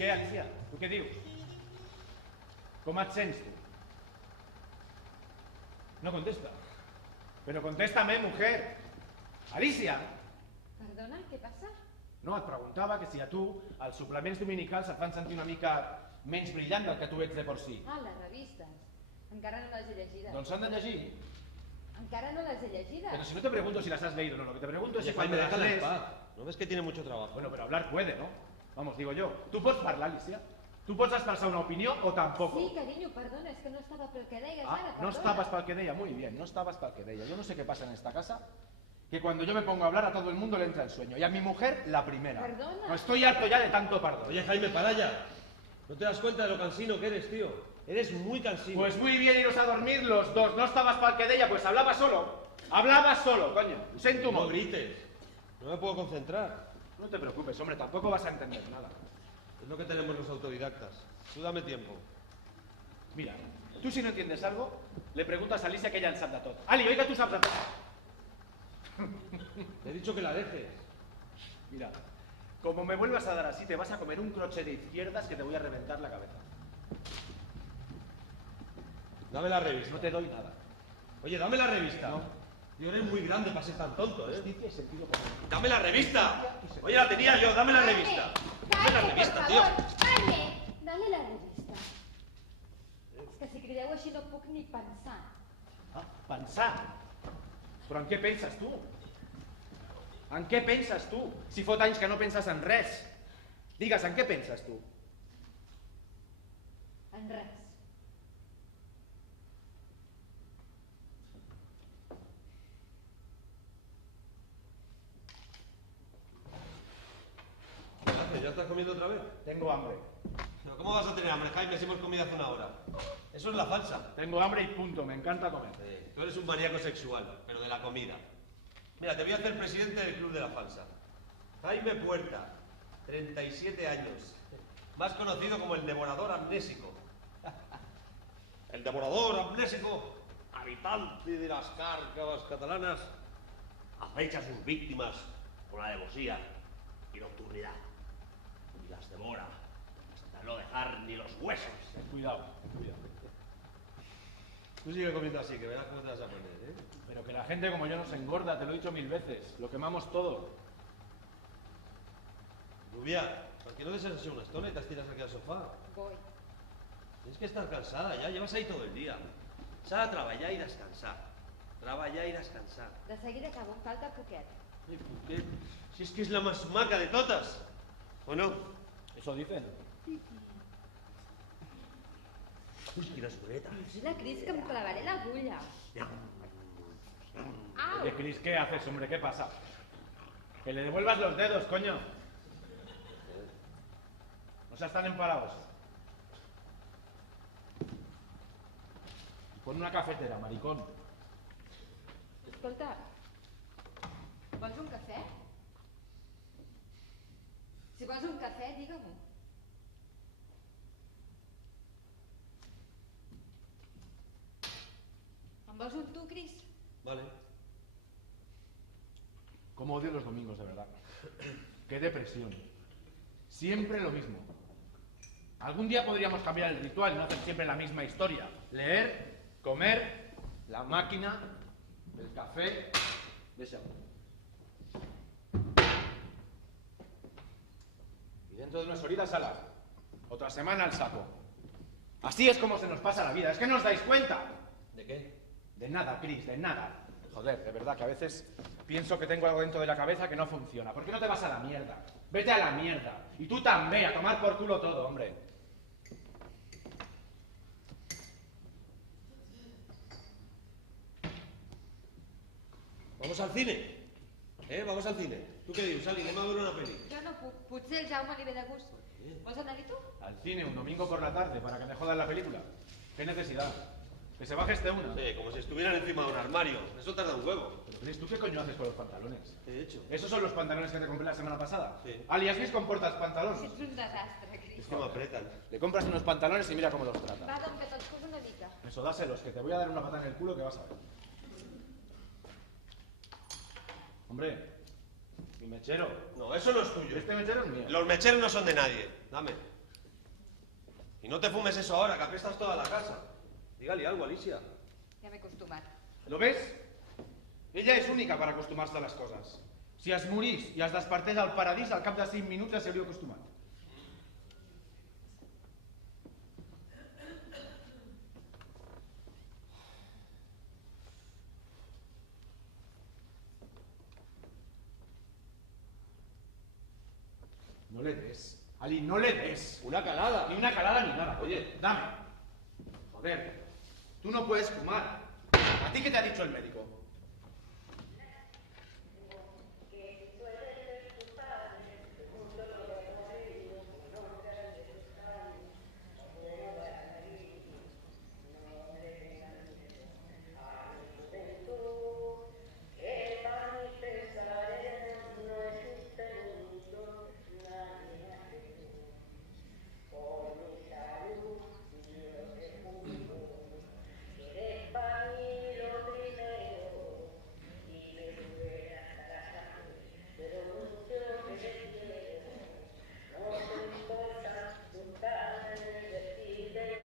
Què, Alicia? Tu què dius? Com et sents, tu? No contesta. Però contéstame, mujer. Alicia! Perdona, què passa? No, et preguntava que si a tu els suplements dominicals et fan sentir una mica menys brillant del que tu ets de por si. Ah, les revistes. Encara no les he llegides. Doncs s'han de llegir. Encara no les he llegides. Pero si no te pregunto si las has leído, no, lo que te pregunto es Oye, si cuando Jaime, las déjala en lees... paz. ¿No ves que tiene mucho trabajo? Bueno, pero hablar puede, ¿no? Vamos, digo yo. Tu pots parlar, Alicia? Tu pots expressar una opinió o tampoco? Sí, carinyo, perdona, és que no estava pel que deies Ah, ara, no perdona. estabas para el que deia, muy bien, no estabas para el que deia. Yo no sé qué pasa en esta casa, que cuando yo me pongo a hablar a todo el mundo le entra el sueño. Y a mi mujer, la primera. Perdona. No estoy harto ya de tanto pardon. Oye, Jaime, para ya. ¿No te das cuenta de lo cansino que eres, tío? Eres muy cansino. Pues muy bien iros a dormir los dos. No estabas para el que deia, pues hablaba solo. Hablaba solo, coño. Sento No molt. grites. No me puedo concentrar. No te preocupes, hombre, tampoco vas a entender nada. Es lo que tenemos los autodidactas. Tú dame tiempo. Mira, tú si no entiendes algo, le preguntas a Alicia que ella en sap de tot. Ali, oi que tu saps de tot? Te he dicho que la dejes. Mira, como me vuelvas a dar así, te vas a comer un croche de izquierdas que te voy a reventar la cabeza. Dame la revista. No te doy nada. Oye, dame la revista. No. Tío, eres muy grande para ser tan tonto, ¿eh? Justicia y sentido común. ¡Dame la revista! Oye, la tenía yo, dame la revista. Dame la revista, tío. Jaime, dale la revista. És que si crideu així no puc ni pensar. Ah, pensar. Però en què penses tu? En què penses tu? Si fot anys que no penses en res. Digues, en què penses tu? En res. ¿Qué haces? ¿Ya estás comiendo otra vez? Tengo hambre. ¿Pero cómo vas a tener hambre, Jaime, si hemos comido hace una hora? Eso es la falsa. Tengo hambre y punto, me encanta comer. Tú eres un maníaco sexual, pero de la comida. Mira, te voy a hacer presidente del Club de la Falsa. Jaime Puerta, 37 años. Más conocido como el devorador amnésico. El devorador amnésico, habitante de las cárcavas catalanas, acecha a sus víctimas con alevosía y nocturnidad. Y las devora hasta no dejar ni los huesos. Cuidado, cuidado. Tú sigue comiendo así, que verás cómo te vas a poner, ¿eh? Pero que la gente como yo no se engorda, te lo he dicho 1000 veces. Lo quemamos todo. Rubia, ¿por qué no dejas una estona y te estiras aquí al sofá? Voy. Tienes que estar cansada ya, llevas ahí todo el día. S'ha de treballar i descansar. Treballar i descansar. De seguida acabo, em falta poquet. Ay, ¿por qué? Si es que es la más maca de todas. ¿O no? Eso dicen. Uy, quina soneta. Vigila, Cris, que em clavaré l'agulla. Ja. Au! Oye, Cris, ¿qué haces, hombre? ¿Qué pasa? Que le devuelvas los dedos, coño. No seas tan empalados. Pon una cafetera, maricón. Escolta, vols un cafè? Si vols un cafè, digue-m'ho. En vols un tu, Cris? Vale. Cómo odio los domingos, de verdad. Qué depresión. Siempre lo mismo. Algún día podríamos cambiar el ritual y no hacer siempre la misma historia. Leer, comer, la máquina, el café, deseo. Y dentro de unas horitas sala. Otra semana al saco. Así es como se nos pasa la vida. ¿Es que no os dais cuenta? ¿De qué? De nada, Chris, de nada. Joder, de verdad que a veces pienso que tengo algo dentro de la cabeza que no funciona. ¿Por qué no te vas a la mierda? Vete a la mierda. Y tú también, a tomar por culo todo, hombre. ¿Vamos al cine? Vamos al cine. ¿Tú qué dices, Ali? Anem a veure una peli. Jo no puc. Potser el Jaume li ve de gust. Vols anar-hi tu? Al cine un domingo por la tarde para que me jodan la película. ¿Qué necesidad? Que se baje este una. Sí, como si estuvieran encima de un armario. Eso tarda un huevo. Pero, Chris, ¿tú qué coño haces con los pantalones? ¿Qué he hecho? ¿Esos son los pantalones que te compré la semana pasada? Sí. Ali, ¿has visto cómo portas pantalones? Ets un desastre, Es Cris. que me apretan. Le compras unos pantalones y mira cómo los trata. Va, doncs, que te'ls poso una mica. Eso, dáselos, que te voy a dar una patada en el culo que vas a ver. Hombre, mi mechero. No, eso no es tuyo. Este mechero es mío. Los mecheros no son de nadie. Dame. Y no te fumes eso ahora, que apestas toda la casa. Dígale algo, Alicia. Ja m'he acostumat. ¿Lo ves? Ella és única per acostumar-se a les coses. Si es morís i es despertés al paradís, al cap de 5 minuts ja s'hauria acostumat. No le des. Ali, no le des. Una calada. Ni una calada ni nada. Oye. Dame. Joder. Tú no puedes fumar. ¿A ti qué te ha dicho el médico?